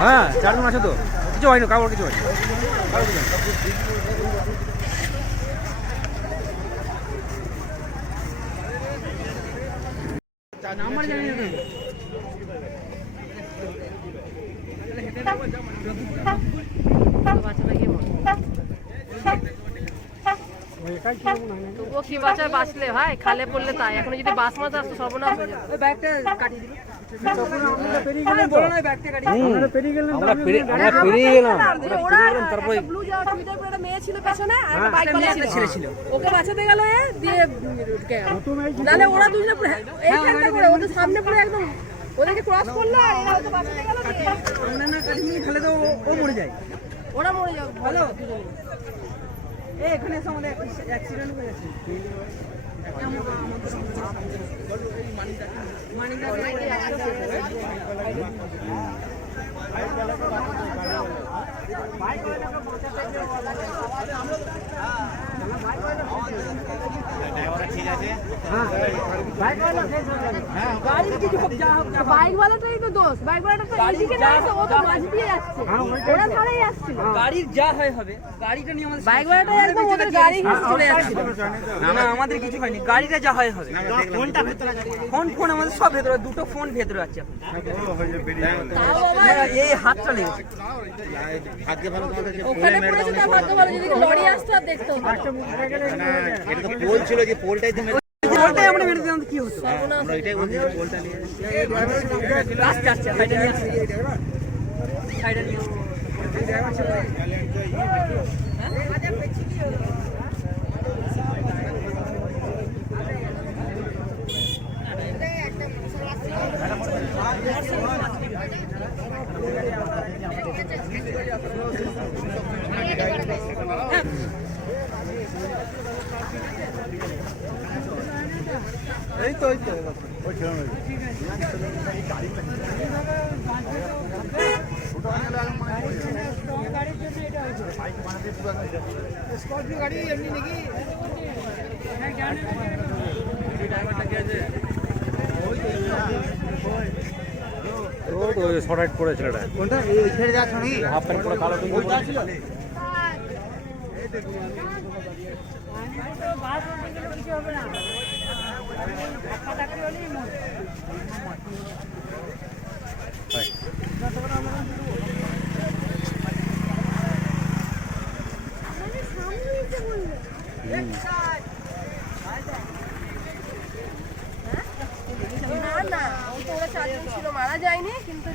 হ্যাঁ 4 জন আছে তো, কিছু হয়নি, কারোর কিছু হয়নি। নাম্বার জানি না ও কি বাঁচার বাঁচলে ভাই, খালে পড়লে তাই। এখন যদি বাস মাছ আসতো সর্বনাশ হয়ে যেত। ওই ব্যাগটা কাটিয়ে দিল। ওকে বাঁচাতে গেল দিয়ে নালে ওরা দুজনে ওদের সামনে পড়ে একদম ওদেরকে ক্রস করলো আর এরা হয়তো বাঁচাতে গেল তাহলে তো ও মরে যায়, ওরা মরে যাবে। ভালো এখানে এসে আমাদের অ্যাক্সিডেন্ট হয়ে গেছে। বাইকওয়ালাটাই তো দোষ, বাইকওয়ালাটা তো এদিকে না আসছে, ও তো মাঝ দিয়ে যাচ্ছে, ওরা ধারেই আসছিল। গাড়ির যা হয় হবে, গাড়িটা নিয়ে আমাদের বাইকওয়ালাটা একদম ওদের গাড়ি চলে যাচ্ছিল। না আমাদের কিছু হয়নি, গাড়িটা যা হয় হবে। ফোন আমাদের সব ভেতরে, দুটো ফোন ভেতরে আছে এখন। তাও আবার এই হাতটা লেগেছে। ওখানে পড়েছে, তার ভাগ্য ভালো, যদি লরি আসতো আর দেখতো। পোল ছিল, যে পোলটাই পোলটাই আমরা মেরে দিলাম, কি হতো? আস্তে আস্তে সাইডে নিয়ে আসি, সাইডে নিয়ে আসি। এই তো স্করপিও গাড়ি এমনি নাকি শর্ট রাইড করে ছেলেটা। কোনটা এই ছেড়ে যাচ্ছে নাকি? হাফ প্যান্ট পরে কালো টুপি পরে ছিল। না না, ওই তো ওরা 4 জন ছিল, মারা যায়নি কিন্তু